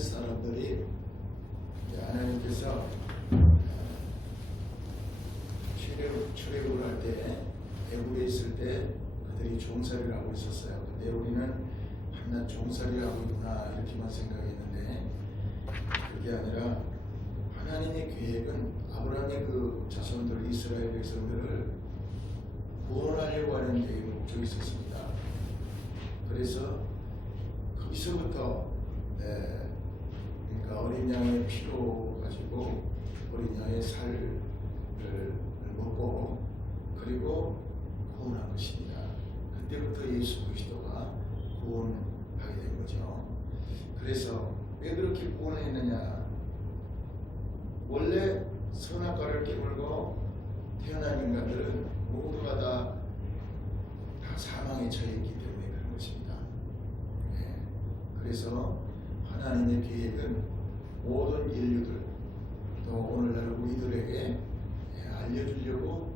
사람들이 하나님께서 출애굽을 할 때 애굽에 있을 때 그들이 종살이를 하고 있었어요. 근데 우리는 한낱 종살이를 하고 있구나 이렇게만 생각했는데 그게 아니라 하나님의 계획은 아브라함의 그 자손들 이스라엘 백성들을 구원하려고 하는 계획이 목적이 있었습니다. 그래서 거기서부터 그러니까 어린 양의 피로 가지고 어린 양의 살을 먹고 그리고 구원한 것입니다. 그때부터 예수 그리스도가 구원하게 된 거죠. 그래서 왜 그렇게 구원했느냐? 원래 선악과를 깨물고 태어난 인간들은 모두가 다 사망에 처해 있기 때문에 그런 것입니다. 그래서 하나님의 계획은 모든 인류들 또 오늘날 우리들에게 알려주려고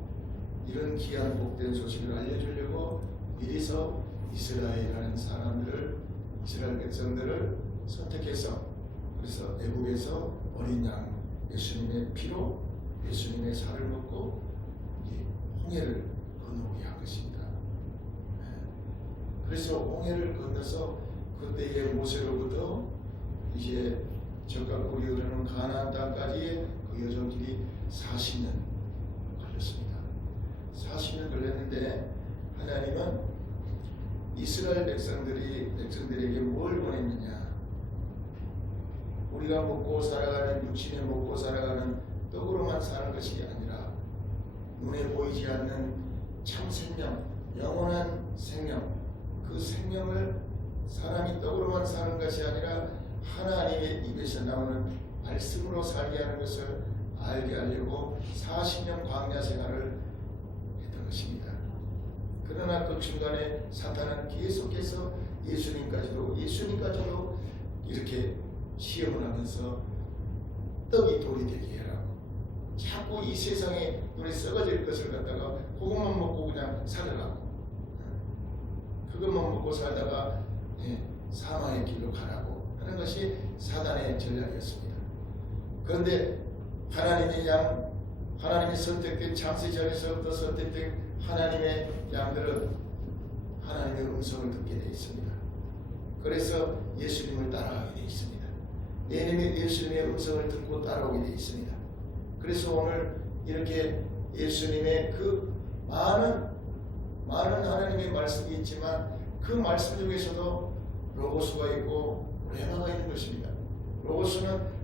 이런 귀한 복된 소식을 알려주려고 미리서 이스라엘이라는 사람들을 이스라엘 백성들을 선택해서 그래서 애국에서 어린 양 예수님의 피로 예수님의 살을 먹고 홍해를 건너게 한 것입니다. 그래서 홍해를 건너서 그때의 모세로부터 이제 적과 꿀이 흐르는 가나안 땅까지의 그 여정길이 40년 걸렸습니다. 40년 걸렸는데 하나님은 이스라엘 백성들에게 뭘 원했느냐? 우리가 먹고 살아가는 육신에 먹고 살아가는 떡으로만 사는 것이 아니라 눈에 보이지 않는 참 생명, 영원한 생명, 그 생명을 사람이 떡으로만 사는 것이 아니라 하나님의 입에서 나오는 말씀으로 살게 하는 것을 알게 하려고 40년 광야 생활을 했던 것입니다. 그러나 그 중간에 사탄은 계속해서 예수님까지도 이렇게 시험을 하면서 떡이 돌이 되게 하라고 자꾸 이 세상에 눈에 썩어질 것을 갖다가 그것만 먹고 그냥 살아가고 그것만 먹고 살다가 사망의 길로 가라고 하는 것이 사단의 전략이었습니다. 그런데 하나님이 선택된 창세전에서부터 선택된 하나님의 양들은 하나님의 음성을 듣게 되어 있습니다. 그래서 예수님을 따라가게 되어 있습니다. 예수님의 음성을 듣고 따라오게 되어 있습니다. 그래서 오늘 이렇게 예수님의 그 많은 하나님의 말씀이 있지만 그 말씀 중에서도 로고스가 있고 레마가 있는 것입니다. 로고스는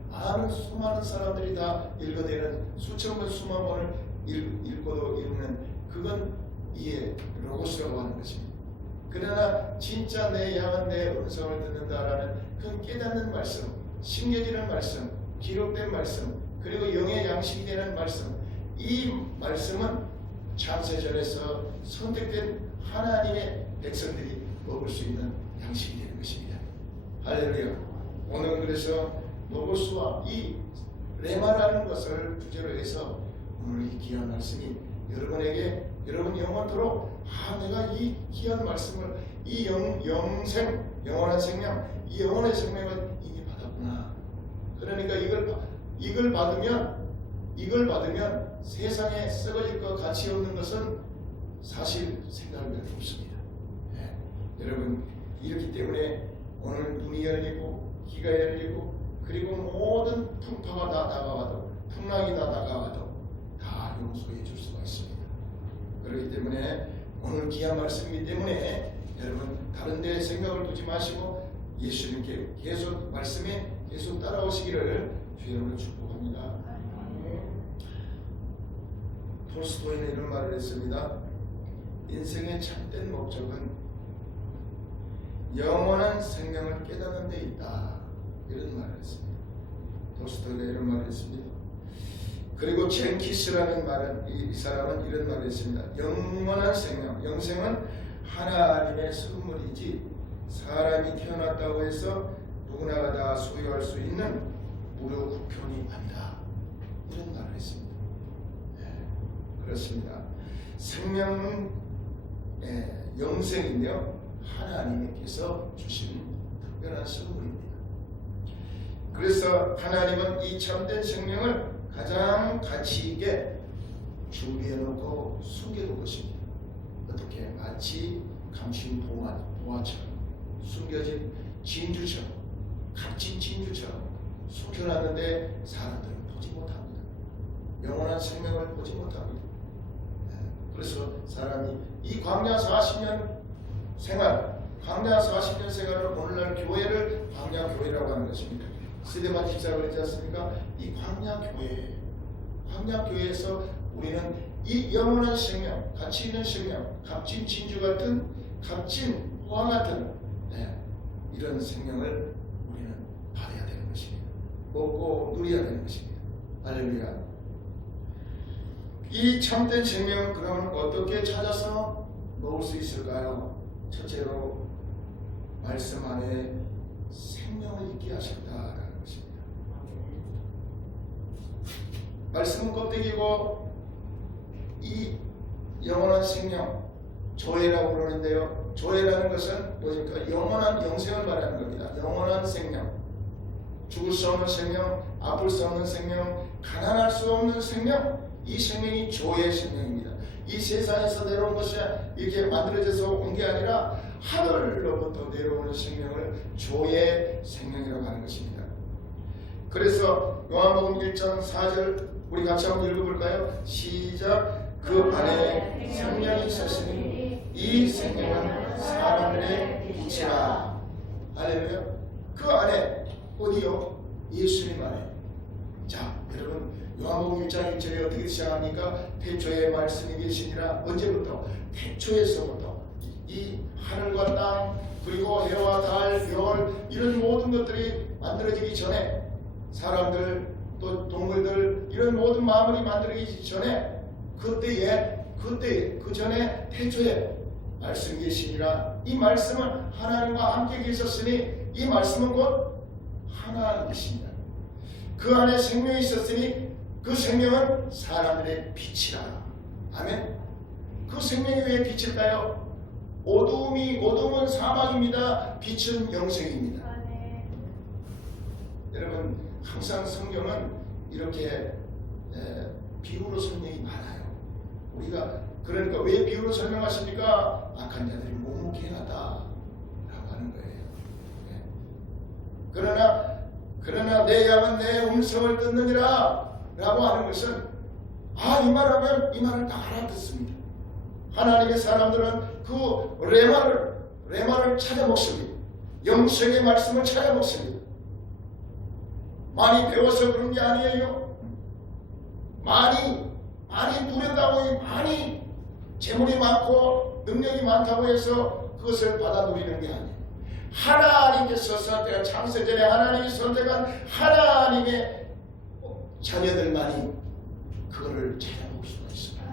수많은 사람들이 다 읽어내는 수천 번 수만 번을 읽고도 읽는 그건 이게 로고스라고 하는 것입니다. 그러나 진짜 내 양은 내 음성을 듣는다라는 그 깨닫는 말씀, 심겨지는 말씀, 기록된 말씀, 그리고 영의 양식이 되는 말씀, 이 말씀은 창세전에서 선택된 하나님의 백성들이 먹을 수 있는 양식이 되는 것입니다. 할렐루야. 오늘 그래서 로고스와 이 레마라는 것을 주제로 해서 오늘 이 귀한 말씀이 여러분 영원토록 내가 이 귀한 말씀을 이 영생 영원한 생명 이 영원의 생명을 이미 받았구나. 그러니까 이걸 받으면 세상에 썩어질 것 가치 없는 것은 사실 생각할 필요 없습니다. 여러분 이렇기 때문에 오늘 눈이 열리고 귀가 열리고 그리고 모든 풍파가 다 다가와도 풍랑이 다 다가와도 다 용서해 줄 수가 있습니다. 그렇기 때문에 오늘 귀한 말씀이기 때문에 여러분 다른 데 생각을 두지 마시고 예수님께 계속 말씀에 계속 따라오시기를 주 여러분을 축복합니다. 톨스토이는 이런 말을 했습니다. 인생의 참된 목적은 영원한 생명을 깨닫는 데 있다. 이런 말을 했습니다. 톨스토이가 이런 말을 했습니다. 그리고 젠키스라는 이 사람은 이런 말을 했습니다. 영원한 생명, 영생은 하나님의 선물이지 사람이 태어났다고 해서 누구나가 다 소유할 수 있는 무료 국편이 아니다. 이런 말을 했습니다. 그렇습니다. 생명은 영생이며 하나님께서 주신 특별한 선물입니다. 그래서 하나님은 이 참된 생명을 가장 가치 있게 준비해 놓고 숨겨둔 것입니다. 어떻게? 마치 감춘 보화처럼 숨겨진 진주처럼, 값진 진주처럼 숨겨놨는데 사람들은 보지 못합니다. 영원한 생명을 보지 못합니다. 그래서 사람이 이 광야 40년 생활, 광야 40년 생활을 오늘날 교회를 광야 교회라고 하는 것입니다. 스데반 집사가 그랬지 않습니까? 이 광야 교회에서 우리는 이 영원한 생명, 가치 있는 생명, 값진 진주 같은, 값진 호화 같은 이런 생명을 우리는 받아야 되는 것입니다. 먹고 누려야 되는 것입니다. 할렐루야. 이 참된 생명 그러면 어떻게 찾아서 먹을 수 있을까요? 첫째로 말씀 안에 생명을 있게 하셨다라는 것입니다. 말씀은 껍데기고 이 영원한 생명, 조회라고 그러는데요. 조회라는 것은 뭐니까 영원한 영생을 말하는 겁니다. 영원한 생명, 죽을 수 없는 생명, 아플 수 없는 생명, 가난할 수 없는 생명, 이 생명이 조의 생명입니다. 이 세상에서 내려온 것이 이렇게 만들어져서 온 게 아니라 하늘로부터 내려오는 생명을 조의 생명이라고 하는 것입니다. 그래서 요한복음 1장 4절 우리 같이 한번 읽어볼까요? 시작. 그 안에 생명이 있었으니 이 생명은 사람들의 빛이라. 할렐루야. 그 안에 어디요? 예수님 안에. 자, 여러분 요한복음 1장 1절에 어떻게 시작합니까? 태초에 말씀이 계시니라. 언제부터? 태초에서부터 이 하늘과 땅 그리고 해와 달, 별 이런 모든 것들이 만들어지기 전에 사람들 또 동물들 이런 모든 만물이 만들어지기 전에 그때 그 전에 태초에 말씀이 계시니라. 이 말씀은 하나님과 함께 계셨으니 이 말씀은 곧 하나님이십니다. 그 안에 생명이 있었으니 그 생명은 사람들의 빛이라. 아멘. 그 생명이 왜 빛일까요? 어둠은 사망입니다. 빛은 영생입니다. 여러분 항상 성경은 이렇게 비유로 설명이 많아요. 우리가 그러니까 왜 비유로 설명하십니까? 악한 자들이 묵묵히 행하다라고 하는 거예요. 그러나 내 양은 내 음성을 듣느니라 라고 하는 것은 이 말하면 이 말을 다 알아듣습니다. 하나님의 사람들은 그 레마를 찾아 먹습니다. 영생의 말씀을 찾아 먹습니다. 많이 배워서 그런 게 아니에요. 많이 누린다고 많이 재물이 많고 능력이 많다고 해서 그것을 받아 누리는 게 아니에요. 하나님께서 선택한 창세전에 하나님이 선택한 하나님의 자녀들만이 그거를 찾아볼 수가 있습니다.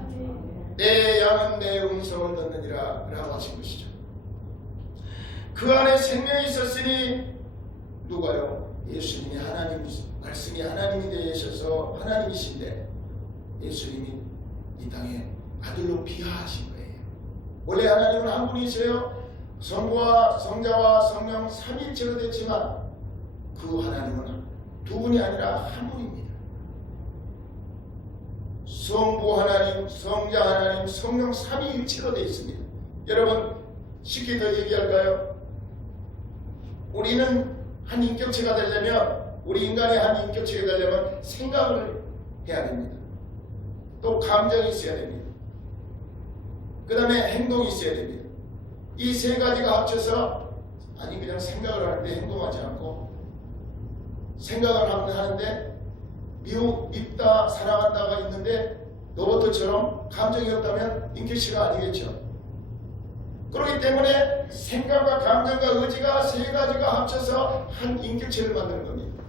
내 양은 내 음성을 듣느니라 라고 하신 것이죠. 그 안에 생명이 있었으니 누가요? 예수님이 하나님, 말씀이 하나님이 되셔서 하나님이신데 예수님이 이 땅에 아들로 비하하신 거예요. 원래 하나님은 한 분이세요. 성부와 성자와 성령 삼위일체로 됐지만 그 하나님은 두 분이 아니라 한 분입니다. 성부 하나님, 성자 하나님, 성령 삼위일체로 되어 있습니다. 여러분 쉽게 더 얘기할까요? 우리는 한 인격체가 되려면, 우리 인간의 한 인격체가 되려면 생각을 해야 됩니다. 또 감정이 있어야 됩니다. 그 다음에 행동이 있어야 됩니다. 이 세 가지가 합쳐서 그냥 생각을 하는데 행동하지 않고, 생각을 하는데 밉다 사랑한다가 있는데 로봇처럼 감정이 없다면 인격체가 아니겠죠. 그렇기 때문에 생각과 감정과 의지가 세 가지가 합쳐서 한 인격체를 만드는 겁니다.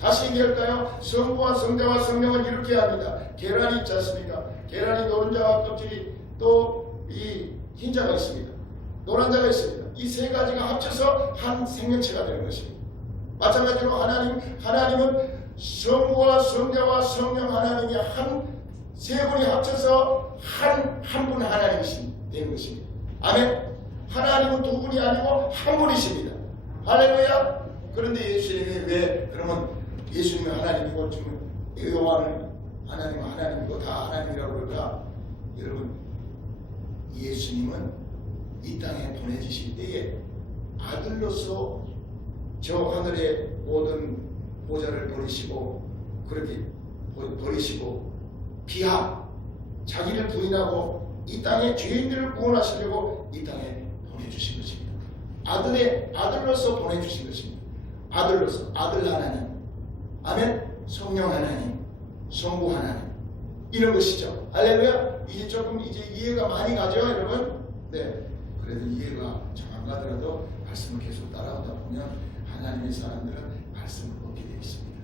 다시 얘기할까요? 성부와 성자와 성령은 이렇게 합니다. 계란이 있지 않습니까? 계란이 노른자와 껍질이 또 이 흰자가 있습니다. 노란자가 있습니다. 이 세 가지가 합쳐서 한 생명체가 되는 것입니다. 마찬가지로 하나님은 성부와 성자와 성령 하나님이 세 분이 합쳐서 한 분 하나님이신 되는 것입니다. 아멘. 하나님은 두 분이 아니고 한 분이십니다. 할렐루야. 그런데 예수님이 왜 그러면 예수님이 하나님이고 지금 여호와는 하나님이고 다 하나님이라고 그럴까? 여러분, 예수님은 이 땅에 보내주실 때에 아들로서 저 하늘의 모든 보좌를 버리시고 그렇게 버리시고 비하 자기를 부인하고 이 땅의 죄인들을 구원하시려고 이 땅에 보내주신 것입니다. 아들로서 보내주신 것입니다. 아들로서, 아들 하나님, 아멘. 성령 하나님, 성부 하나님, 이런 것이죠. 할렐루야. 이제 조금 이해가 많이 가죠, 여러분? 네. 그래도 이해가 좀 안 가더라도 말씀을 계속 따라오다 보면 하나님의 사람들은 말씀을 얻게 되어 있습니다.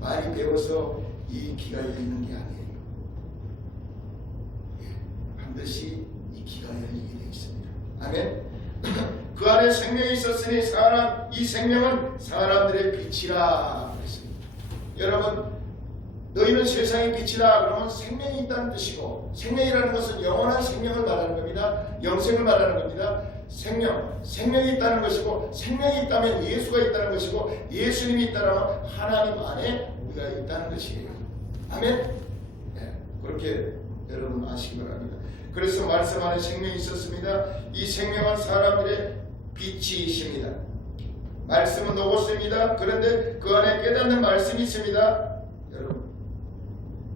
많이 배워서 이 귀가 열리는 게 아니에요. 예, 반드시 이 귀가 열리게 되어 있습니다. 아멘. 그 안에 생명이 있었으니 이 생명은 사람들의 빛이라 그랬습니다. 여러분, 너희는 세상의 빛이라 그러면 생명이 있다는 뜻이고, 생명이라는 것은 영원한 생명을 말하는 겁니다. 영생을 말하는 겁니다. 생명이 있다는 것이고, 생명이 있다면 예수가 있다는 것이고, 예수님이 있다면 하나님 안에 우리가 있다는 것이에요. 아멘. 네, 그렇게 여러분 아시기 바랍니다. 그래서 말씀 안에 생명이 있었습니다. 이 생명은 사람들의 빛이십니다. 말씀은 로고스입니다. 그런데 그 안에 깨닫는 말씀이 있습니다. 여러분,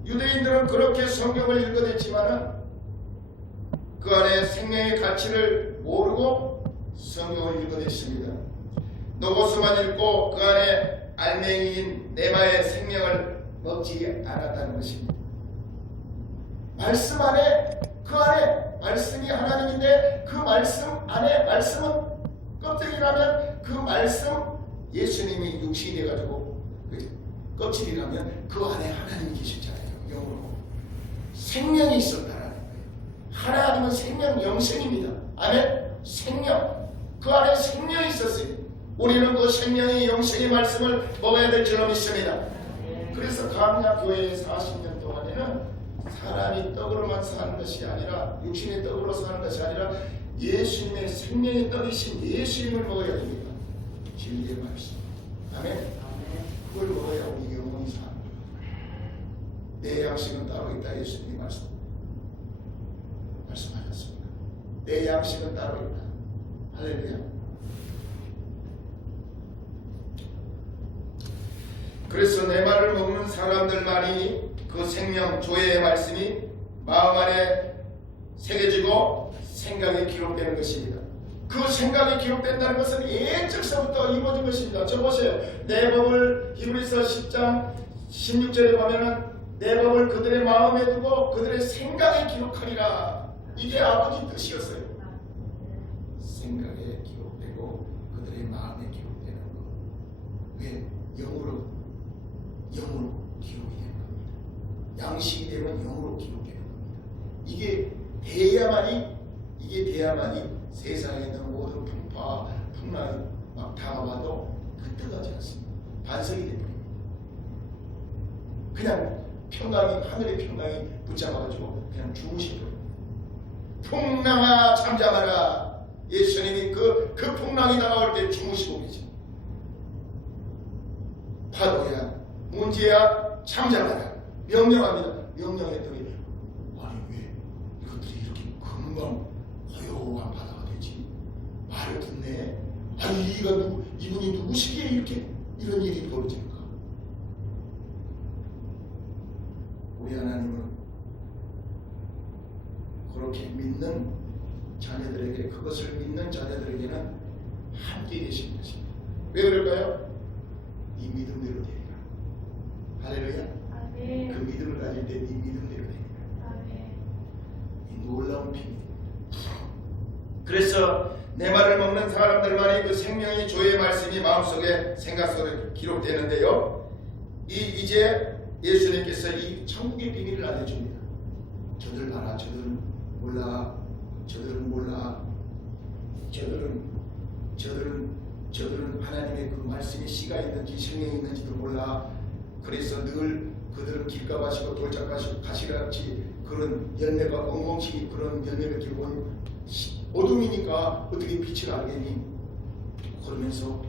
유대인들은 그렇게 성경을 읽어댔지만은 그 안에 생명의 가치를 모르고 성경을 읽어댔습니다. 로고스만 읽고 그 안에 알맹이인 네마의 생명을 먹지 않았다는 것입니다. 말씀 안에, 그 안에 말씀이 하나님인데 그 말씀 안에, 말씀은 껍데기라면 그 말씀, 예수님이 육신이 돼가지고 껍질이라면 그 안에 하나님이 계시잖아요. 영으로 생명이 있었다라는 거예요. 하나님은 생명, 영생입니다. 아멘. 생명, 그 안에 생명이 있었어요. 우리는 그 생명의 영생의 말씀을 먹어야 될 줄로 믿습니다. 그래서 감리학 교회의 40년 동안에는 사람이 떡으로만 사는 것이 아니라, 육신의 떡으로 사는 것이 아니라 예수님의 생명의 떡이신 예수님을 먹어야 됩니다. 진리의 말씀. 아멘. 그걸 먹어야 우리 영혼이 사는 거예요. 내 양식은 따로 있다. 예수님이 말씀하셨습니다. 내 양식은 따로 있다. 할렐루야. 그래서 내 말을 먹는 사람들만이 그 생명 조회의 말씀이 마음 안에 새겨지고 생각에 기록되는 것입니다. 그 생각이 기록된다는 것은 옛적서부터 이루어진 것입니다. 저 보세요. 내 법을 히브리서 10장 16절에 보면은 내 법을 그들의 마음에 두고 그들의 생각에 기록하리라. 이게 아버지 뜻이었어요. 생각에 기록되고 그들의 마음에 기록되는 것. 왜? 영으로 기록이 되는 겁니다. 양식이 되면 영으로 기록되는 겁니다. 이게 돼야만이 세상에 있는 모든 풍파, 풍랑이 막 다가와도 끄떡하지 않습니다. 반석이 되버립니다. 그냥 평강이, 하늘의 평강이 붙잡아가지고 그냥 주무시더라고요. 풍랑아 잠잠하라. 예수님이 그 풍랑이 다가올 때 주무시고 계십니다. 파도야, 문제야, 잠잠하라. 명령합니다. 명령했더니 아니 왜 이것들이 이렇게 금방 허용한 바다가 되지? 말을 듣네. 아니 이분이 누구시기에 이렇게 이런 일이 벌어질까? 우리 하나님은 그렇게 믿는 자녀들에게, 그것을 믿는 자녀들에게는 함께 계신 것입니다. 왜 그럴까요? 이 믿음대로 되리라. 할렐루야. 아멘. 그 믿음을 가질 때 네 믿음대로 되리라. 아멘. 이 놀라운 비밀. 그래서 내 말을 먹는 사람들만이 그 생명의 조의 말씀이 마음속에, 생각 속에 기록되는데요. 이제 예수님께서 이 천국의 비밀을 알려줍니다. 저들 알아, 저들은 몰라, 저들은 몰라, 저들은 하나님의 그 말씀에 씨가 있는지 생명이 있는지도 몰라. 그래서 늘 그들은 길가마시고 돌짝마시고 가시같이 그런 열매가 엉겅치 그런 열매를 들고 어둠이니까 어떻게 빛을 알겠니? 그러면서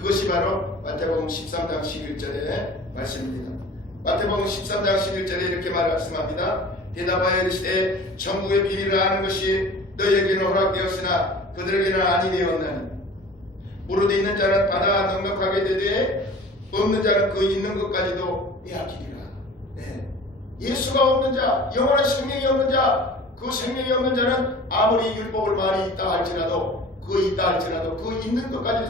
그것이 바로 마태복음 13장 11절의 말씀입니다. 마태복음 13장 11절에 이렇게 말씀합니다. 대답하여 이르시되 천국의 비밀을 아는 것이 너희에게는 허락되었으나 그들에게는 아니 되었나니 무릇 있는 자는 받아 넉넉하게 되되 없는 자는 그 있는 것까지도 빼앗기리라. 네. 예수가 없는 자, 영원한 생명이 없는 자, 그 생명이 없는 자는 아무리 율법을 많이 있다 할지라도 그 있는 것까지도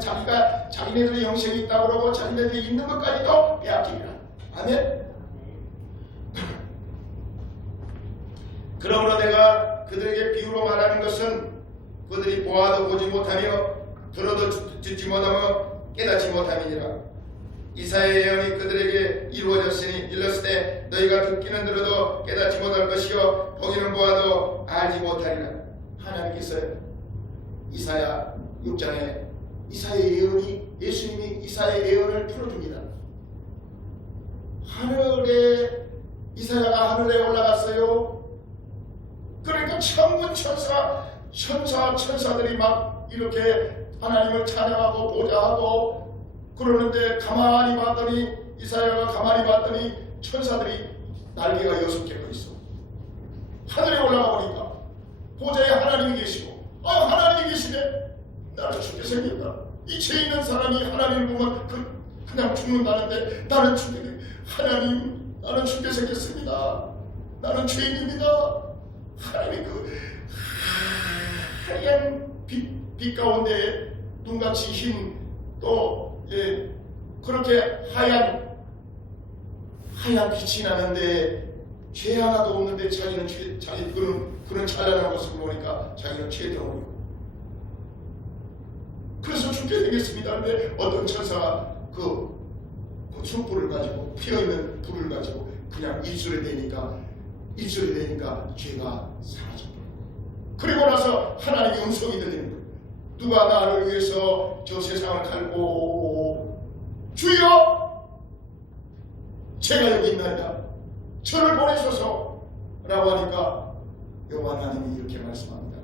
자기네들의 영생이 있다고 그러고 자기네들이 있는 것까지도 빼앗기리라. 아멘. 그러므로 내가 그들에게 비유로 말하는 것은 그들이 보아도 보지 못하며 들어도 듣지 못하며 깨닫지 못함이니라. 이사야의 예언이 그들에게 이루어졌으니 일렀으되 너희가 듣기는 들어도 깨닫지 못할 것이요 보기는 보아도 알지 못하리라. 하나님께서 이사야 6장에 이사야의 예언이 예수님이 이사야의 예언을 풀어줍니다. 이사야가 하늘에 올라갔어요. 그러니까 천군 천사들이 막 이렇게 하나님을 찬양하고 보좌하고 그러는데 가만히 봤더니 이사야가 가만히 봤더니 천사들이 날개가 6개가 있어. 하늘에 올라가 보니까 보좌에 하나님이 계시고 하나님이 계시네. 나는 죽게 생겼다. 이 죄 있는 사람이 하나님을 보면 그냥 죽는다는데 나는 죽게 생겼습니다. 나는 죄인입니다. 하나님이 그 하얀 빛 가운데 눈같이 흰 또 그렇게 하얀 빛이 나는데 죄 하나도 없는데 자기는 그런 찬란한 모습을 보니까 자기는 죄덩어리고 그래서 죽게 생겼습니다. 근데 어떤 천사가 그 촛불을 가지고 피어있는 불을 가지고 그냥 입술에 대니까 죄가 사라져버려요. 그리고 나서 하나님의 음성이 들리는 거예요. 누가 나를 위해서 저 세상을 갈고 주여 제가 여기 있나이다. 저를 보내소서 라고 하니까 여호와 하나님이 이렇게 말씀합니다.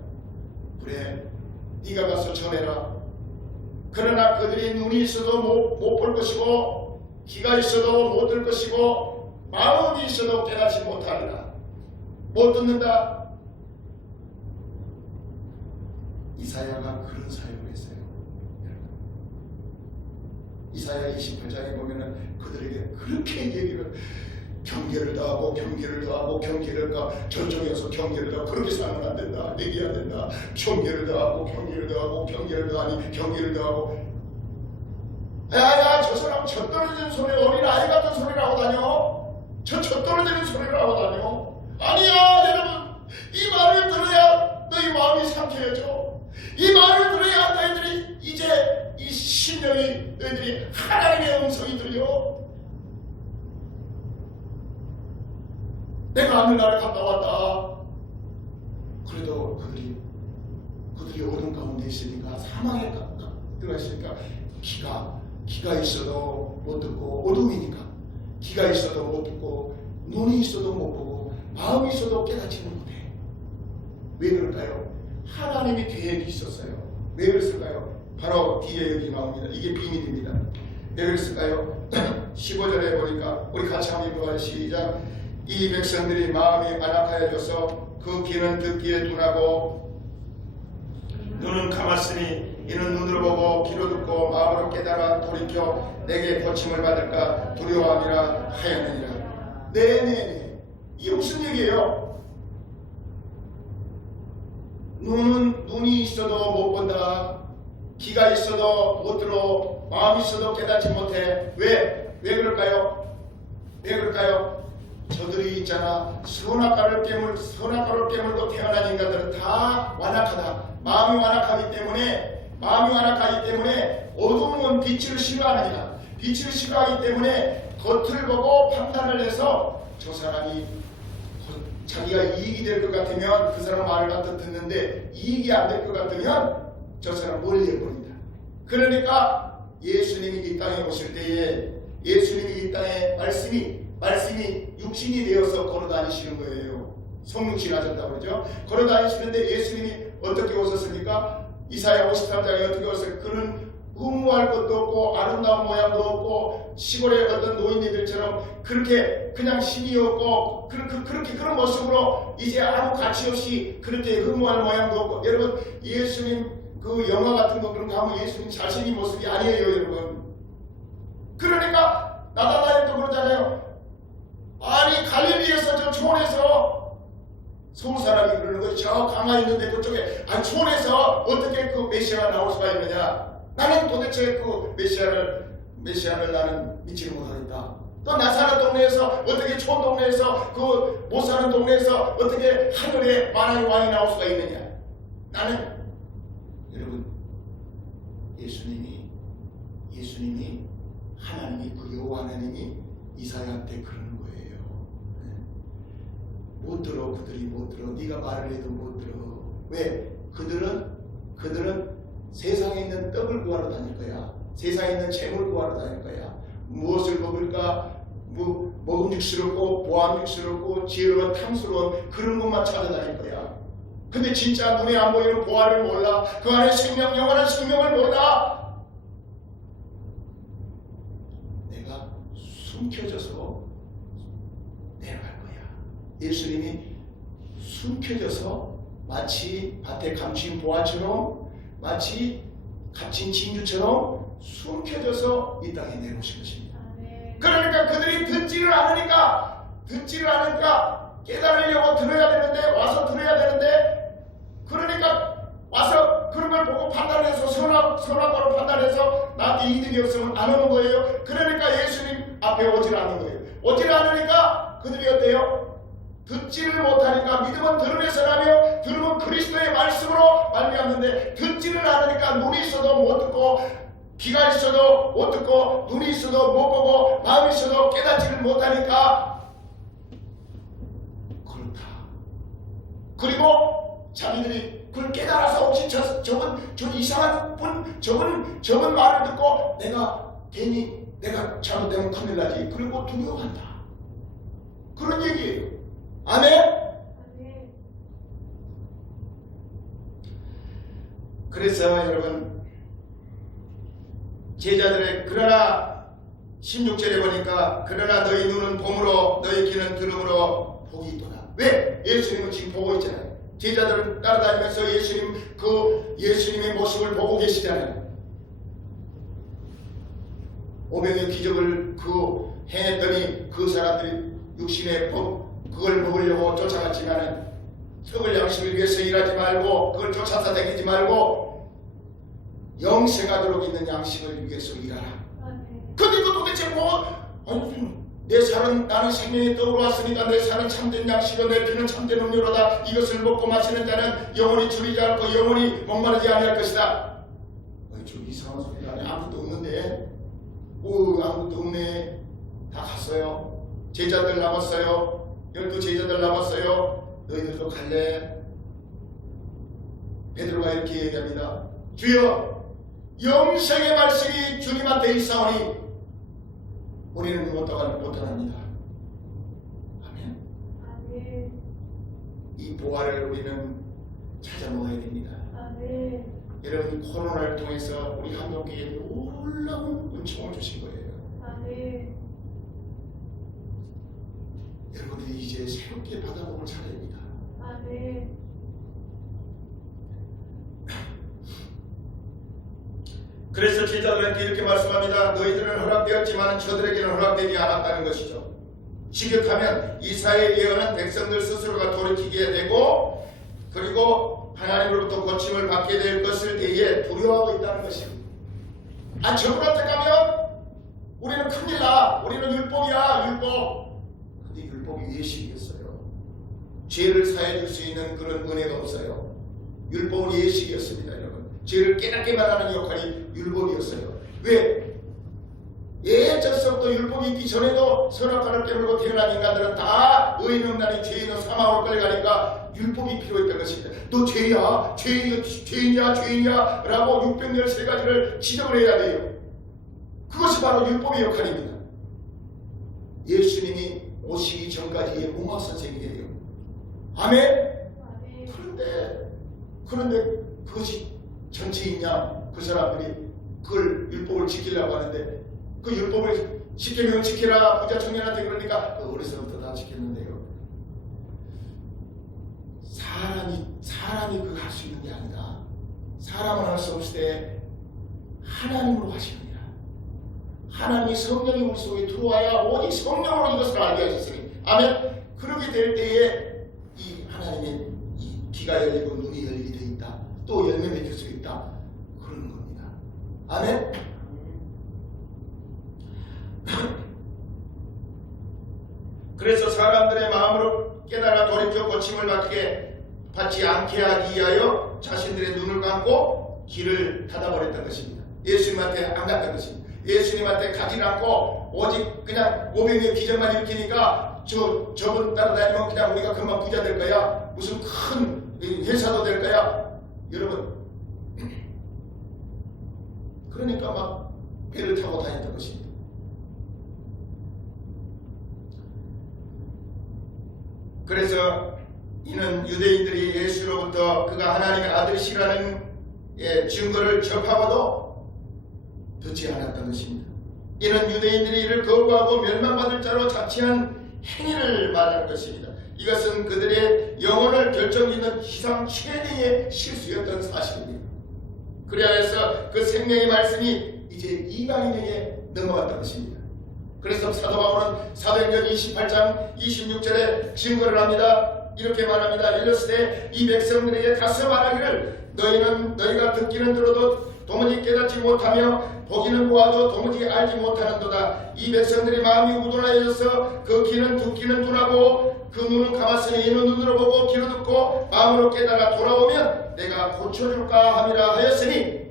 그래 네가 가서 전해라. 그러나 그들이 눈이 있어도 못 볼 것이고 귀가 있어도 못 들 것이고 마음이 있어도 깨닫지 못하리라. 못 듣는다. 이사야가 그런 사역을 했어요. 이사야 28장에 보면은 그들에게 그렇게 얘기를 경계를 더하고 저쪽에서 경계를 더하고 그렇게 살면 안 된다. 얘기 안 된다. 경계를 더하고 더하니 경계를 더하고 야야 저 사람 젖 떨어지는 소리 어린 아이 같은 소리를 하고 다녀. 젖 떨어지는 소리를 하고 다녀. 아니야 여러분 이 말을 들어야 너희 마음이 상쾌해져. 이 말을 들어야 너희들이 이제 이 심령이 너희들이 하나님의 음성이 들려. 내가 하늘나라에 갔다 왔다. 그래도 그들이 어둠 가운데 있으니까 사망에 들어있으니까 귀가 있어도 못 듣고 어둠이니까 귀가 있어도 못 듣고 눈이 있어도 못 보고 마음이 있어도 깨닫지는 못해. 왜 그럴까요? 하나님의 계획이 있었어요. 왜 그랬을까요? 바로 뒤에 여기 나옵니다. 이게 비밀입니다. 왜 그랬을까요? 15절에 보니까 우리 같이 한번 읽어봐요. 시작. 이 백성들이 마음이 안악하여져서 그 귀는 듣기에 둔하고 눈은 감았으니 이는 눈으로 보고 귀로 듣고 마음으로 깨달아 돌이켜 내게 고침을 받을까 두려워함이라 하였느니라. 네네네. 이게 무슨 얘기예요? 눈이 있어도 못 본다. 귀가 있어도 못 들어. 마음이 있어도 깨닫지 못해. 왜 그럴까요? 저들이 있잖아. 선악과를 깨물고 태어난 인간들은 다 완악하다. 마음이 완악하기 때문에 어두운 빛을 싫어하느니라. 빛을 싫어하기 때문에 겉을 보고 판단을 해서 저 사람이 자기가 이익이 될 것 같으면 그 사람 말을 갖다 듣는데 이익이 안 될 것 같으면 저 사람 멀리 해버린다. 그러니까 예수님이 이 땅에 오실 때에 예수님이 이 땅에 말씀이 육신이 되어서 걸어다니시는 거예요. 성육신 하셨다고 그러죠. 걸어다니시는데 예수님이 어떻게 오셨습니까? 이사야 53장에 어떻게 오셨어요? 그는 의무할 것도 없고 아름다운 모양도 없고 시골의 어떤 노인네들처럼 그렇게 그냥 힘이 없고 그렇게 그런 모습으로 이제 아무 가치 없이 그렇게 의무할 모양도 없고 여러분 예수님 그 영화 같은 거 그런 거 하면 예수님 잘생긴 모습이 아니에요 여러분. 그러니까 나다나엘도 그러잖아요. 아니 갈릴리에서 저 초원에서 서울 사람이 그러는 거지. 저 강화 있는데 그쪽에 초원에서 어떻게 그 메시아가 나올 수가 있느냐. 나는 도대체 그 메시아를 나는 믿지를 못하겠다. 또 나사렛 동네에서 어떻게 초원 동네에서 그 못 사는 동네에서 어떻게 하늘에 만왕의 왕이 나올 수가 있느냐. 나는 여러분 예수님이 하나님이 그 여호와 하나님이 이사야한테 그러는 거예요. 못 들어. 그들이 못 들어. 네가 말을 해도 못 들어. 왜? 그들은 세상에 있는 떡을 구하러 다닐 거야. 세상에 있는 재물을 구하러 다닐 거야. 무엇을 먹을까? 먹음직스럽고 보암직스럽고 지혜로운 탐스러운 그런 것만 찾아다닐 거야. 근데 진짜 눈에 안 보이는 보화를 몰라. 그 안에 생명, 영원한 생명을 몰라. 내가 숨겨져서 내려갈 거야. 예수님이 숨겨져서 마치 밭에 감춘 보화처럼 마치 갇힌 진주처럼 숨겨져서 이 땅에 내려오신 것입니다. 그러니까 그들이 듣지를 않으니까 깨달으려고 들어야 되는데 와서 들어야 되는데 그러니까 와서 그런 걸 보고 판단해서 선악과로 판단해서 나한테 이득이 없으면 안 오는 거예요. 그러니까 예수님 앞에 오질 않는 거예요. 오질 않으니까 그들이 어때요? 듣지를 못하니까 믿음은 들음에서라며 들음은 그리스도의 말씀으로 말미암는데 듣지를 않으니까 눈이 있어도 못 듣고 귀가 있어도 못 듣고 눈이 있어도 못 보고 마음이 있어도 깨닫지를 못하니까 그렇다. 그리고 자기들이 그걸 깨달아서 혹시 저분 이상한 분 저분 말을 듣고 내가 잘못되면 큰일 나지. 그리고 두려워한다. 그런 얘기예요. 아멘? 그래서 여러분 제자들의 그러나 16절에 보니까 그러나 너희 눈은 봄으로 너희 귀는 들음으로 복이 있도다. 왜? 예수님은 지금 보고 있잖아요. 제자들을 따라다니면서 예수님의 모습을 보고 계시잖아요. 오병의 기적을 해냈더니 그 사람들이 육신의 법 그걸 먹으려고 쫓아갔지만은 썩을 양식을 위해서 일하지 말고 그걸 쫓아서 다니지 말고 영생하도록 있는 양식을 위해서 일하라. 근데 그 도대체 내 살은 나는 생명의 떡으로 왔으니까 내 살은 참된 양식이요 내 피는 참된 음료로다. 이것을 먹고 마시는 자는 영원히 줄이지 않고 영원히 목마르지 아니할 것이다. 저 이상한 소리 아니 아무것도 없는데 아무것도 없네. 다 갔어요. 제자들 남았어요. 12 제자들 남았어요. 너희들도 갈래? 베드로가 이렇게 얘기합니다. 주여 영생의 말씀이 주님한테 있사오니 우리는 못하납니다. 아멘. 이 보화를 우리는 찾아 먹어야 됩니다. 아멘. 여러분 코로나를 통해서 우리 한국교회에 놀라운 은총을 주신 거예요. 아멘. 여러분들이 이제 새롭게 받아먹을 차례입니다. 아멘. 그래서 제자들한테 이렇게 말씀합니다. 너희들은 허락되었지만 저들에게는 허락되지 않았다는 것이죠. 직역하면 이사야의 예언은 백성들 스스로가 돌이키게 되고 그리고 하나님으로부터 고침을 받게 될 것을 대해 두려워하고 있다는 것입니다. 저분한테 가면 우리는 큰일 나. 우리는 율법이야 율법. 근데 율법이 예식이었어요. 죄를 사해줄 수 있는 그런 은혜가 없어요. 율법은 예식이었습니다. 여러분 죄를 깨닫게 말하는 역할이 율법이었어요. 왜? 예전서부터 율법이 있기 전에도 선악과를 깨물고 태어난 인간들은 다 의인음란이 죄인은 사망으로 끌려가니까 율법이 필요했던 것입니다. 너 죄야 죄인이야 라고 613가지를 지적을 해야 돼요. 그것이 바로 율법의 역할입니다. 예수님이 오시기 전까지의 문화 선생이에요. 아멘? 그런데 그것이 전체이냐? 그 사람들이 그걸 율법을 지키려고 하는데 그 율법을 십계명을 지키라 부자 청년한테 그러니까 그 어려서부터 다 지켰는데요. 사람이 그거 할 수 있는 게 아니다. 사람은 할 수 없을 때 하나님으로 하시느니라. 하나님이 성령이 우리 속에 들어와야 오직 성령으로 이것을 알게 하셨으니 아멘. 그렇게 될 때에 이 하나님의 이 귀가 열리고 눈이 열리게 돼 있다. 또 열매 맺을 수 있다. 그러는 겁니다. 아멘. 그래서 사람들의 마음으로 깨달아 돌이켜 고침을 받지 않게 하기 위하여 자신들의 눈을 감고 길을 닫아버렸던 것입니다. 예수님한테 안 갔던 것입니다. 예수님한테 가지 않고 오직 그냥 500명 기적만 일으키니까 저분 따라다니면 그냥 우리가 금방 부자 될 거야. 무슨 큰 회사도 될 거야. 여러분 그러니까 막 배를 타고 다녔던 것입니다. 그래서 이는 유대인들이 예수로부터 그가 하나님의 아들이시라는 증거를 접하고도 듣지 않았던 것입니다. 이는 유대인들이 이를 거부하고 멸망받을 자로 자취한 행위를 말하는 것입니다. 이것은 그들의 영혼을 결정짓는 지상 최대의 실수였던 사실입니다. 그래야 해서 그 생명의 말씀이 이제 이방인에게 넘어갔던 것입니다. 그래서 사도 바울은 사도행전 28장 26절에 증거를 합니다. 이렇게 말합니다. 이르시되 이 백성들에게 가서 말하기를 너희가 듣기는 들어도 도무지 깨닫지 못하며 보기는 보아도 도무지 알지 못하는도다. 이 백성들의 마음이 우둔하여서 그 귀는 듣기는 둔하고 그 눈은 감았으니 이는 눈으로 보고 귀로 듣고 마음으로 깨달아 돌아오면 내가 고쳐줄까 함이라 하였으니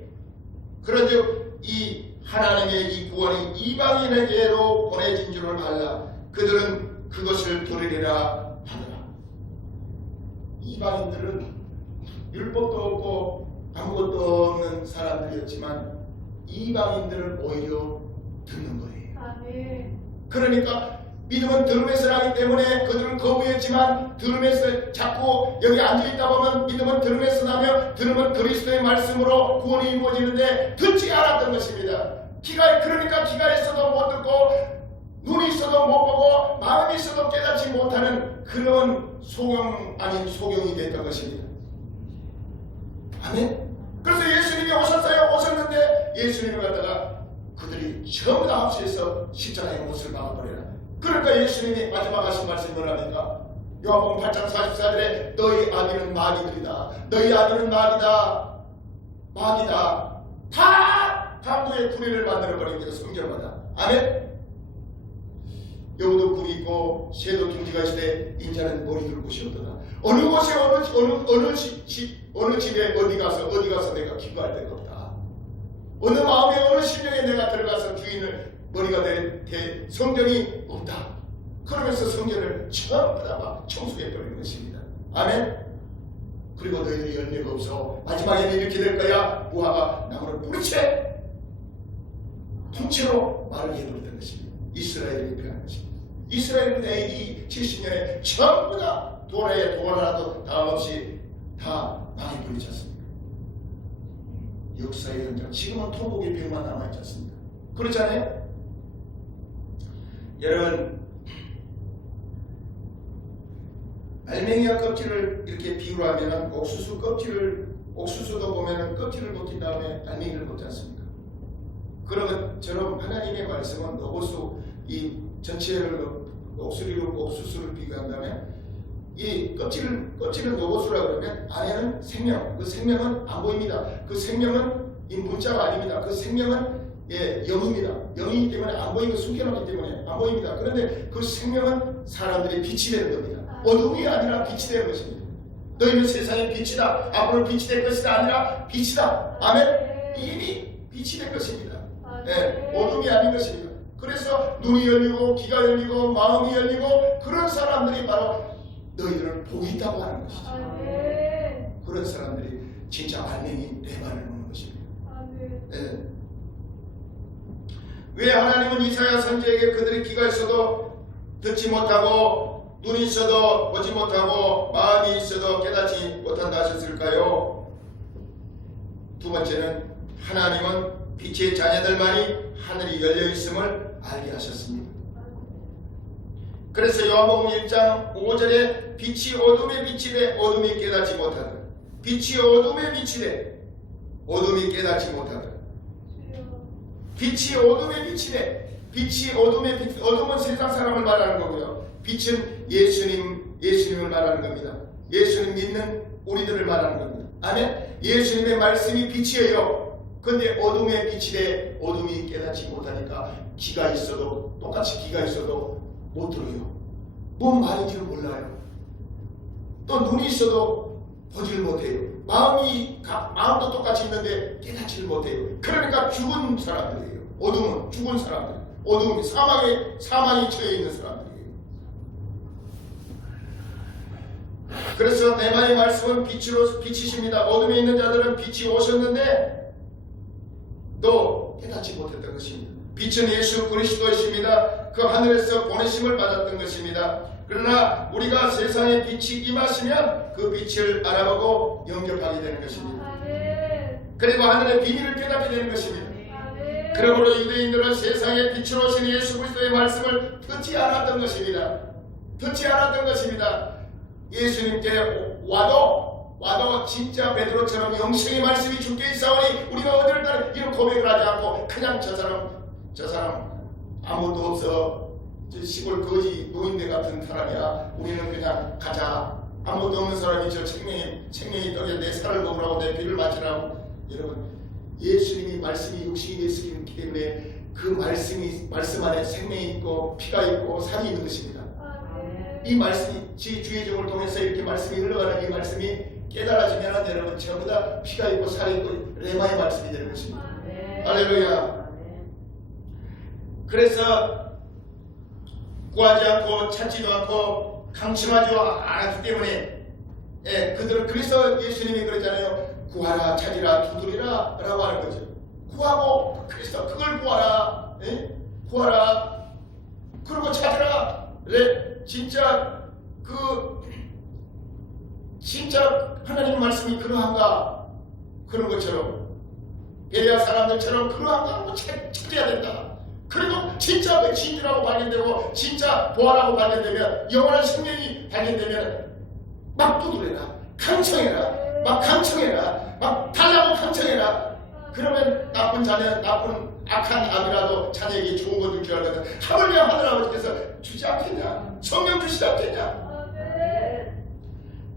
그런즉 이 하나님의 이 구원이 이방인에게로 보내진 줄을 알라. 그들은 그것을 들으리라 하더라. 이방인들은 율법도 없고 아무것도 없는 사람들이었지만 이방인들은 오히려 듣는 거예요. 아멘. 그러니까 믿음은 들음에서 나기 때문에 그들은 거부했지만 들음에서 자꾸 여기 앉아있다 보면 믿음은 들음에서 나며 들음은 그리스도의 말씀으로 구원이 이루어지는데 듣지 않았던 것입니다. 그러니까 귀가 있어도 못 듣고 눈이 있어도 못 보고 마음이 있어도 깨닫지 못하는 그런 소경 아닌 소경이 됐던 것입니다. 아멘. 그래서 예수님이 오셨는데 예수님을 갖다가 그들이 전부 다 합세해서 십자가에 못을 박아버려라. 그러니까 예수님이 마지막 하신 말씀이 뭐랍니까? 요한복음 8장 44절에 너희 아비는 마귀들이다. 너희 아비는 마귀다. 다 당구의 구리를 만들어버립니다. 성경마다. 아멘. 여우도 뿔이 있고 새도 둥지가 있으되 인자는 머리 둘 곳이 없도다. 어느 곳에 어느 집에 어디 가서 내가 기도할 데가 없다. 어느 마음에 어느 심령에 내가 들어가서 주인을 머리가 될 성경이 없다. 그러면서 성경을 전부 다 막 청소해 버리는 것입니다. 아멘. 그리고 너희들이 열매가 없어 마지막에는 이렇게 될 거야. 무화과 나무를 뿌리채 통째로 마르게 해버렸던 것입니다. 이스라엘이 그런 것입니다. 이스라엘은 AD 70년에 전부 다 돌 하나도 다음없이 다 망해버리지 않습니까? 역사의 현장. 지금은 토복의 벽만 남아있지 않습니까? 그렇잖아요? 여러분, 알맹이와 껍질을 이렇게 비유로 하면 옥수수도 보면 껍질을 벗긴 다음에 알맹이를 벗지 않습니까? 그런 것처럼 하나님의 말씀은 로고스 이 전체를 옥수수를 비교한다면 이 껍질은 로고스라고 그러면 안에는 생명, 그 생명은 안 보입니다. 그 생명은 이 문자가 아닙니다. 그 생명은 영입니다. 영이기 때문에 안 보이고 숨겨놨기 때문에 안 보입니다. 그런데 그 생명은 사람들의 빛이 되는 겁니다. 어둠이 아니라 빛이 되는 것입니다. 너희는 세상의 빛이다. 앞으로 빛이 될 것이다. 아니라 빛이다. 아멘. 이미 빛이 된 것입니다. 어둠이 아닌 것입니다. 그래서 눈이 열리고 귀가 열리고 마음이 열리고 그런 사람들이 바로 너희들은 복이 있다고 하는 것이죠. 그런 사람들이 진짜 알맹이 레바를 먹는 것입니다. 왜 하나님은 이사야 선지에게 그들의 귀가 있어도 듣지 못하고 눈이 있어도 보지 못하고 마음이 있어도 깨닫지 못한다 하셨을까요? 두 번째는 하나님은 빛의 자녀들만이 하늘이 열려 있음을 알게 하셨습니다. 그래서 요한복음 1장 5절에 빛이 어둠에 비치되 어둠이 깨닫지 못하더라. 빛이 어둠에 비치되 어둠이 깨닫지 못하더라. 빛이 어둠에 비치되 빛이 어둠에 비치되 어둠은 세상 사람을 말하는 거고요. 빛은 예수님을 말하는 겁니다. 예수님 믿는 우리들을 말하는 겁니다. 아멘. 예수님의 말씀이 빛이에요. 근데 어둠에 비치되 어둠이 깨닫지 못하니까 귀가 있어도 똑같이 귀가 있어도 못 들어요. 뭔 말인지를 몰라요. 또 눈이 있어도 보지를 못해요. 마음도 똑같이 있는데 깨닫지를 못해요. 그러니까 죽은 사람들이에요. 어둠은 죽은 사람들. 어둠이 사망에 처해 있는 사람들이에요. 그래서 내마의 말씀은 빛이십니다. 어둠에 있는 자들은 빛이 오셨는데 또 깨닫지 못했던 것입니다. 빛은 예수 그리스도이십니다. 그 하늘에서 보내심을 받았던 것입니다. 그러나 우리가 세상에 빛이 임하시면 그 빛을 알아보고 영접하게 되는 것입니다. 그리고 하늘의 비밀을 깨닫게 되는 것입니다. 그러므로 유대인들은 세상에 빛으로 오신 예수 그리스도의 말씀을 듣지 않았던 것입니다. 듣지 않았던 것입니다. 예수님께 와도 진짜 베드로처럼 영생의 말씀이 주께 있사오니 우리가 어디를 따라 이런 고백을 하지 않고 그냥 저 사람 아무것도 없어 시골 거지 노인네 같은 사람이야. 우리는 그냥 가자. 아무것도 없는 사람이 저 생명이 떡에 내 살을 먹으라고 내 비를 맞으라고. 여러분 예수님이 말씀이 육신이 됐기 때문에 그 말씀 안에 생명이 있고 피가 있고 살이 있는 것입니다. 이 말씀이 주의 종을 통해서 이렇게 말씀이 흘러가는 이 말씀이 깨달아지면 여러분 전부 다 피가 있고 살이 있고 레마의 말씀이 되는 것입니다. 할렐루야. 그래서 구하지 않고 찾지도 않고 강침하지 않았기 때문에 그들은 그래서 예수님이 그랬잖아요. 구하라 찾으라 두드리라 라고 하는 거죠. 구하고 그래서 그걸 구하라. 구하라 그리고 찾으라. 진짜 하나님 말씀이 그러한가? 그런 것처럼 베레아 사람들처럼 그러한가 하고 찾아야 된다. 그리고 진짜 진주라고 발견되고 진짜 보아라고 발견되면 영원한 생명이 발견되면 막 두드려라. 강청해라. 막 달라고 강청해라. 그러면 나쁜 악한 아비라도 자녀에게 좋은 거 줄 줄 알거든. 하물며 하늘아버지께서 주지 않겠냐? 성령 주시지 않겠냐?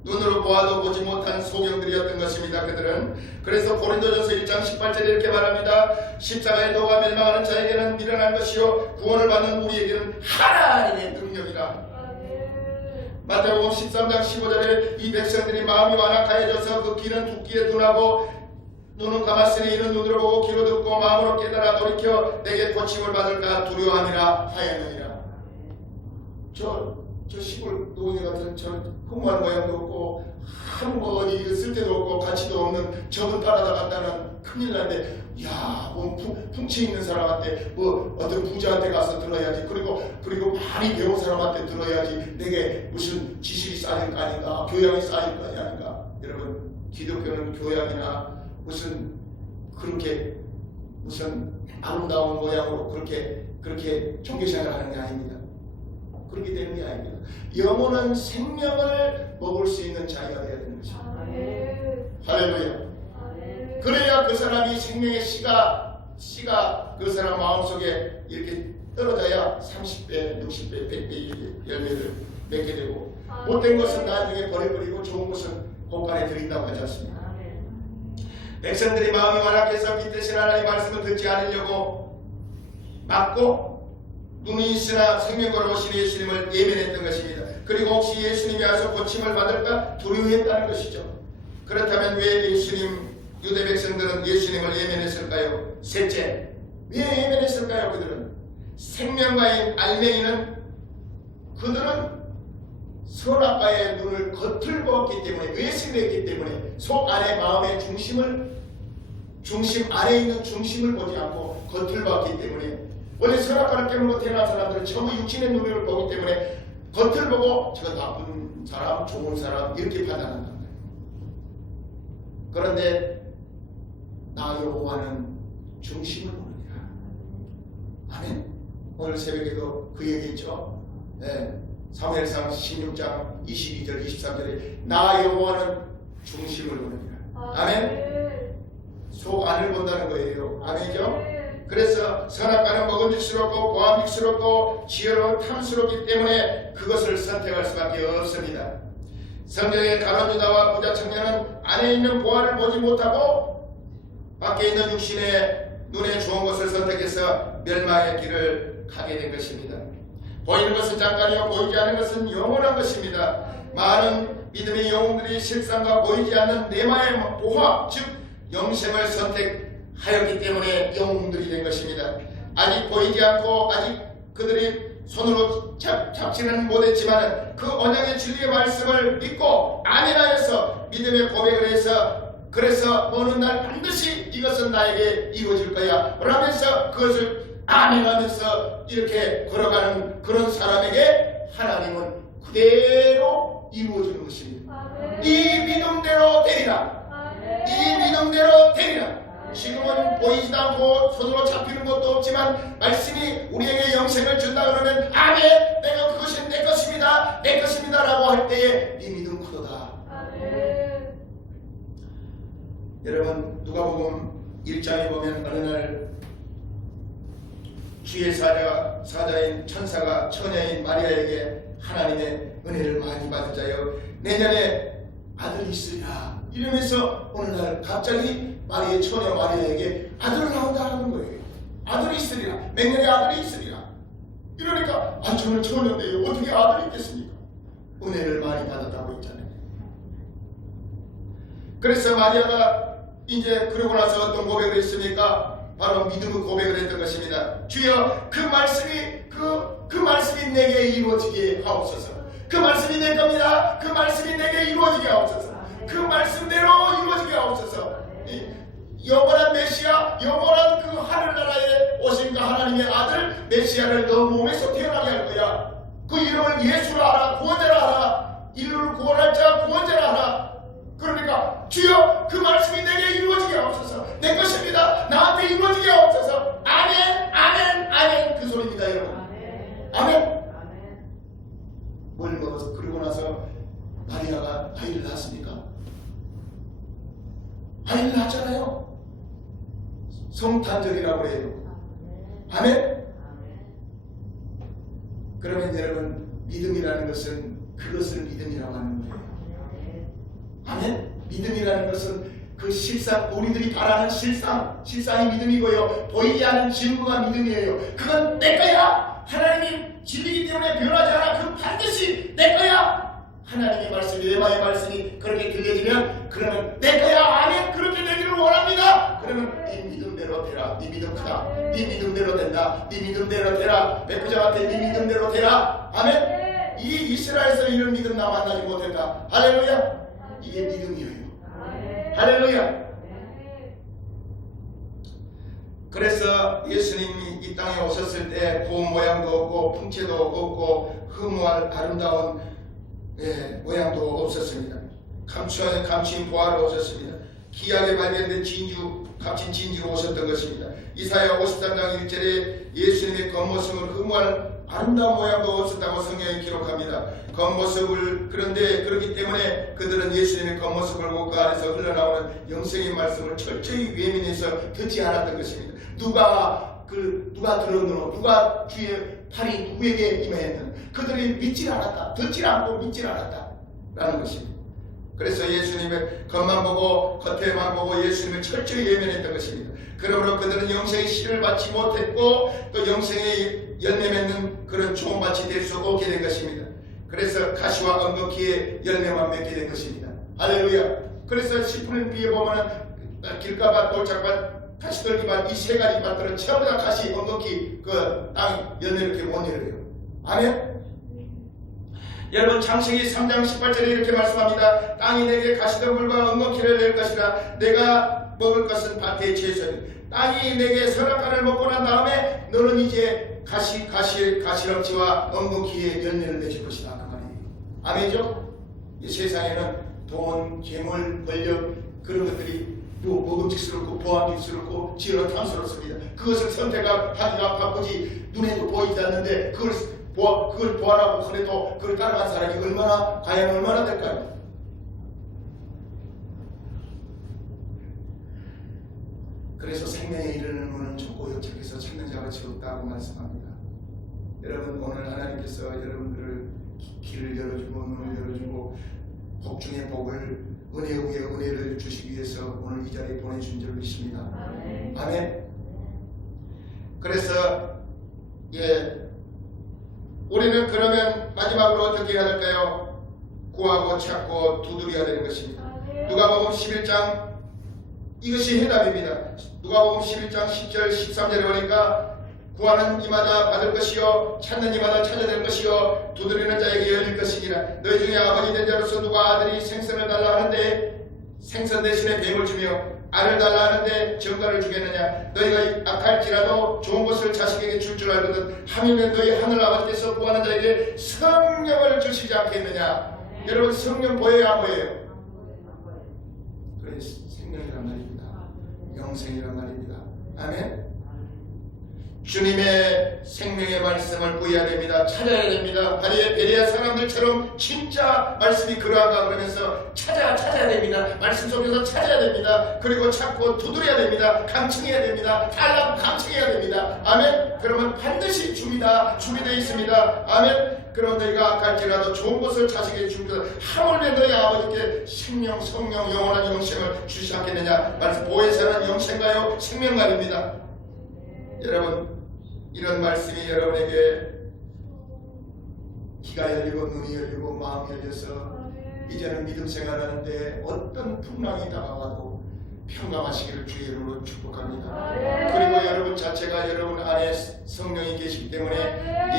눈으로 보아도 보지 못한 소경들이었던 것입니다. 그들은. 그래서 고린도전서 1장 18절에 이렇게 말합니다. 십자가의 도가 멸망하는 자에게는 미련한 것이요 구원을 받는 우리에게는 하나님의 능력이라. 마태복음 13장 15절에 이 백성들이 마음이 완악하여져서 그 귀는 두끼에 둔하고 눈은 감았으니 이는 눈으로 보고 귀로 듣고 마음으로 깨달아 돌이켜 내게 고침을 받을까 두려워함이라 하였느니라. 저 시골 노인네 같은 저 흠모한 모양도 없고 뭐 어디 쓸데도 없고 가치도 없는 적을 따라다간다는 큰일 난데 뭐 풍치 있는 사람한테 뭐 어떤 부자한테 가서 들어야지. 그리고 많이 배운 사람한테 들어야지. 내게 무슨 지식이 쌓일 거 아닌가, 교양이 쌓일 거 아닌가. 여러분 기독교는 교양이나 무슨 아름다운 모양으로 그렇게 종교생활을 하는 게 아닙니다. 그렇게 되는 게 아닙니다. 영원한 생명을 먹을 수 있는 자리가 되어야 되는 것입니다. 할렐루야. 그래야 그 사람이 생명의 씨가 그 사람 마음속에 이렇게 떨어져야 30배, 60배, 100배 열매를 맺게 되고 못된 것은 나중에 버려버리고 좋은 것은 곳간에 드린다고 하지 않습니까? 백성들이 마음이 완악해서 빛 대신 하나님의 말씀을 듣지 않으려고 막고 눈이 있으나 생명으로 오신 예수님을 예면했던 것입니다. 그리고 혹시 예수님이 와서 고침을 받을까 두려워했다는 것이죠. 그렇다면 왜 유대 백성들은 예수님을 예면했을까요? 셋째, 왜 예면했을까요? 그들은 생명과의 알맹이는 그들은 선악과의 눈을 겉을 보았기 때문에 외식을 했기 때문에 속 안에 마음의 중심 안에 있는 중심을 보지 않고 겉을 봤기 때문에 원래 선악과를 깨물고 태어난 사람들은 전부 육신의 눈을 보기 때문에 겉을 보고 저 나쁜 사람, 좋은 사람 이렇게 판단한단 말이에요. 그런데 나 여호와는 중심을 보느니라. 아멘. 오늘 새벽에도 그 얘기했죠. 네. 사무엘상 16장 22절 23절에 나 여호와는 중심을 보느니라. 아멘. 속 안을 본다는 거예요. 아멘이죠. 그래서 선악과는 먹음직스럽고 보암직스럽고 지혜로운 탐스럽기 때문에 그것을 선택할 수밖에 없습니다. 성경의 가론유다와 부자 청년은 안에 있는 보화를 보지 못하고 밖에 있는 육신의 눈에 좋은 것을 선택해서 멸망의 길을 가게 된 것입니다. 보이는 것은 잠깐이요 보이지 않는 것은 영원한 것입니다. 많은 믿음의 영웅들이 실상과 보이지 않는 내마의 보화 즉 영생을 선택하였기 때문에 영웅들이 된 것입니다. 아직 보이지 않고 아직 그들이 손으로 잡지는 못했지만 그 언약의 진리의 말씀을 믿고 아멘하여서 믿음의 고백을 해서 그래서 어느 날 반드시 이것은 나에게 이루어질 거야 라면서 그것을 아멘하면서 이렇게 걸어가는 그런 사람에게 하나님은 그대로 이루어지는 것입니다. 이 믿음대로 되리라. 이 믿음대로 되리라. 지금은 보이지도 않고 손으로 잡히는 것도 없지만 말씀이 우리에게 영생을 준다 그러면 아멘 내가 그것이 내 것입니다 내 것입니다 라고 할 때에 이 믿음 크도다. 여러분 누가복음 1장에 보면 어느 날 주의 사자인 천사가 처녀인 마리아에게 하나님의 은혜를 많이 받은 자여 내년에 아들이 있으리라 이러면서 어느 날 갑자기 마리아의 처녀 마리아에게 아들을 낳는다는 거예요. 아들이 있으리라. 맹년에 아들이 있으리라. 이러니까 저는 처녀인데요 어떻게 아들이 있겠습니까? 은혜를 많이 받았다고 했잖아요. 그래서 마리아가 이제 그러고 나서 어떤 고백을 했습니까? 바로 믿음의 고백을 했던 것입니다. 주여 그 말씀이 내게 이루어지게 하옵소서. 그 말씀이 내 겁니다. 그 말씀이 내게 이루어지게 하옵소서. 그 말씀대로 이루어지게 하옵소서. 영원한 메시아, 영원한 그 하늘나라에 오신 그 하나님의 아들 메시아를 너 몸에서 태어나게 할 거야. 그 이름을 예수라 하라, 구원자라 하라. 인류를 구원할 자 구원자라 하라. 그러니까 주여 그 말씀이 내게 이루어지게 하옵소서. 내 것입니다. 나한테 이루어지게 하옵소서. 아멘 아멘 아멘 그 소리입니다 여러분. 아멘. 뭘 먹어서 그러고 나서 마리아가 아이를 낳았습니까? 아이를 낳았잖아요. 성탄절이라고 해요. 아멘. 그러면 여러분 믿음이라는 것은 그것을 믿음이라고 하는 거예요. 아멘. 믿음이라는 것은 그 실상 우리들이 바라는 실상이 믿음이고요. 보이지 않는 증거가 믿음이에요. 그건 내 거야. 하나님이 진리이기 때문에 변하지 않아. 그건 반드시 내 거야. 하나님의 말씀이 레마의 말씀이 그렇게 들려지면 그러면 내 거야. 아멘. 그렇게 되기를 원합니다. 그러면 네 믿음대로 되라. 네 믿음 크다. 네 믿음대로 된다. 네 믿음대로 되라. 백부장한테 네 믿음대로 되라. 아멘. 이 이스라엘에서 이런 믿음 나 만나지 못했다. 할렐루야. 이게 믿음이에요. 할렐루야. 그래서 예수님이 이 땅에 오셨을 때 고운 모양도 없고 풍채도 없고 흐무한 아름다운 모양도 없었습니다. 감추인 보화로 오셨습니다. 귀하게 발견된 값진 진주로 오셨던 것입니다. 이사야 53장 1절에 예수님의 겉모습은 흐무한 아름다운 모양도 없었다고 성경이 기록합니다. 겉모습을 그런데 그렇기 때문에 그들은 예수님의 겉모습을 보고 그 안에서 흘러나오는 영생의 말씀을 철저히 외면해서 듣지 않았던 것입니다. 누가 들었노? 누가 주의 팔이 누구에게 임했는? 그들이 믿질 않았다. 듣질 않고 믿질 않았다 라는 것입니다. 그래서 예수님의 겉만 보고 겉에만 보고 예수님을 철저히 외면했던 것입니다. 그러므로 그들은 영생의 씨를 받지 못했고 또 영생의 열매 맺는 그런 좋은 밭이 될 수 없게 된 것입니다. 그래서 가시와 엉겅퀴의 열매만 맺게 된 것입니다. 할렐루야. 그래서 시편 비에 보면은 길가밭, 돌짝밭, 가시떨기밭 이 세 가지 밭들은 전부 다 가시, 엉겅퀴 그 땅 열매를 이렇게 못 내려요. 아멘. 여러분 창세기 3장 18절에 이렇게 말씀합니다. 땅이 내게 가시덤불과 엉겅퀴를 낼 것이라. 내가 먹을 것은 밭의 채소니 땅이 내게 선악과를 먹고 난 다음에 너는 이제 가시럽지와 엉겅퀴의 열매를 맺을 것이다 그 말이에요. 아멘이죠? 이 세상에는 돈, 재물, 권력 그런 것들이 먹음직스럽고 보암직스럽고 지혜로 탐스럽습니다. 그것을 선택하기가 바쁘지 눈에도 보이지 않는데 그걸 보아라고 그래도 그걸 따라간 사람이 과연 얼마나 될까요? 그래서 생명에 이르는 문은 좁고 역책에서 찾는 자가 지없다고 말씀합니다. 여러분, 오늘 하나님께서 여러분들을 길을 열어주고 눈을 열어주고 복 중에 복을, 은혜 위에 은혜를 주시기 위해서 오늘 이 자리에 보내준 줄 믿습니다. 아멘. 그래서 우리는 그러면 마지막으로 어떻게 해야 될까요? 구하고 찾고 두드려야 되는 것입니다. 누가복음 11장 이것이 해답입니다. 누가복음 11장 10절 13절에 보니까 구하는 이마다 받을 것이요 찾는 이마다 찾아낼 것이요 두드리는 자에게 열릴 것이니라. 너희 중에 아버지 된 자로서 누가 아들이 생선을 달라 하는데 생선 대신에 뱀을 주며 알을 달라 하는데 정갈을 주겠느냐. 너희가 악할지라도 좋은 것을 자식에게 줄 줄 알거든 하물며 너희 하늘 아버지께서 구하는 자에게 성령을 주시지 않겠느냐. 여러분, 성령 보여요 안 보여요? 그래, 생명이란 말입니다. 영생이란 말입니다. 아멘. 주님의 생명의 말씀을 구해야 됩니다. 찾아야 됩니다. 베레아 사람들처럼 진짜 말씀이 그러한가 그러면서 찾아야 됩니다. 말씀 속에서 찾아야 됩니다. 그리고 찾고 두드려야 됩니다. 강청해야 됩니다. 달라고 강청해야 됩니다. 아멘. 그러면 반드시 준비되어 있습니다. 아멘. 그럼 너희가 악할지라도 좋은 것을 자식에게 줍니다. 하물며 너희 아버지께 생명, 성령, 영원한 영생을 주시지 않겠느냐. 말씀 보혜사는 영생가요 생명가입니다. 여러분, 이런 말씀이 여러분에게 귀가 열리고 눈이 열리고 마음이 열려서 이제는 믿음 생활하는데 어떤 풍랑이 다가와도 평강하시기를 주의 이름으로 축복합니다. 그리고 여러분 자체가 여러분 안에 성령이 계시기 때문에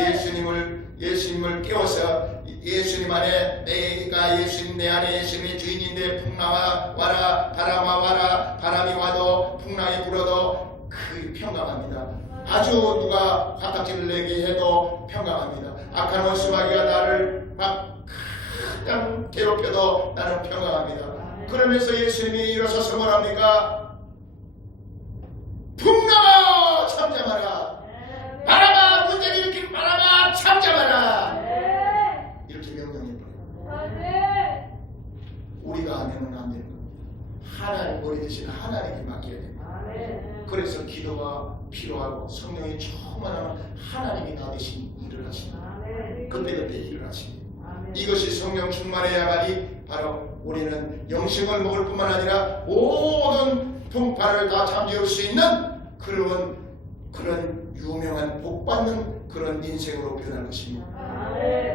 예수님을 깨워서 예수님 안에 내가 예수님 내 안에 예수님의 주인인데 풍랑아 와라, 바람아 와라, 바람이 와도 풍랑이 불어도 그 평강합니다. 아주 누가 화딱지를 내게 해도 평강합니다. 악한 원수마귀가 나를 막 가장 괴롭혀도 나는 평강합니다. 그러면서 예수님이 일어서서 뭐랍니까? 풍랑아 잠잠하라, 바람아 문제 일으킨 바람아 잠잠하라, 이렇게 명령해버려요. 우리가 하면은 안 되는 겁니다. 하나님, 우리 대신 하나님께 맡겨야 됩니다. 그래서 기도가 필요하고 성령이 충만하면 하나님이 나 대신 일을 하십니다. 그때그때 일을 하십니다. 이것이 성령 충만해야만이 바로 우리는 영생을 먹을 뿐만 아니라 모든 풍파를 다 잠재울 수 있는 그런 유명한 복받는 그런 인생으로 변할 것입니다.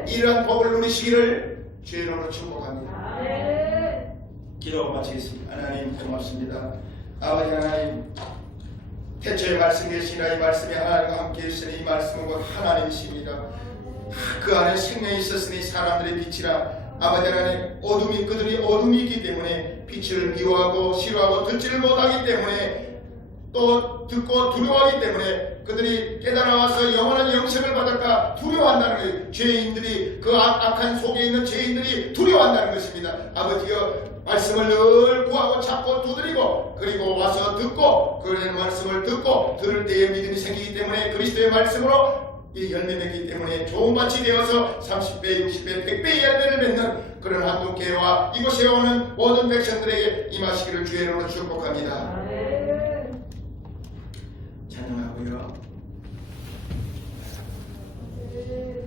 이러한 복을 누리시기를 주의 이름으로 축복합니다. 기도 마치겠습니다. 하나님 고맙습니다. 아버지 하나님, 태초에 말씀 계시나 이 말씀이 하나님과 함께 있으니 이 말씀은 곧 하나님이십니다. 그 안에 생명이 있었으니 사람들의 빛이라. 아버지 하나님, 그들이 어둠이 있기 때문에 빛을 미워하고 싫어하고 듣지를 못하기 때문에 또 듣고 두려워하기 때문에 그들이 깨달아와서 영원한 영생을 받을까 두려워한다는 거예요. 죄인들이, 그 악한 속에 있는 죄인들이 두려워한다는 것입니다. 아버지여, 말씀을 늘 구하고 찾고 두드리고 그리고 와서 듣고 그 말씀을 듣고 들을 때에 믿음이 생기기 때문에 그리스도의 말씀으로 이 열매 맺기 때문에 좋은 밭이 되어서 30배, 60배, 100배의 열매를 맺는 그런 한국교회와 이곳에 오는 모든 백성들에게 임하시기를 주의 이름으로 축복합니다. 찬양하고요.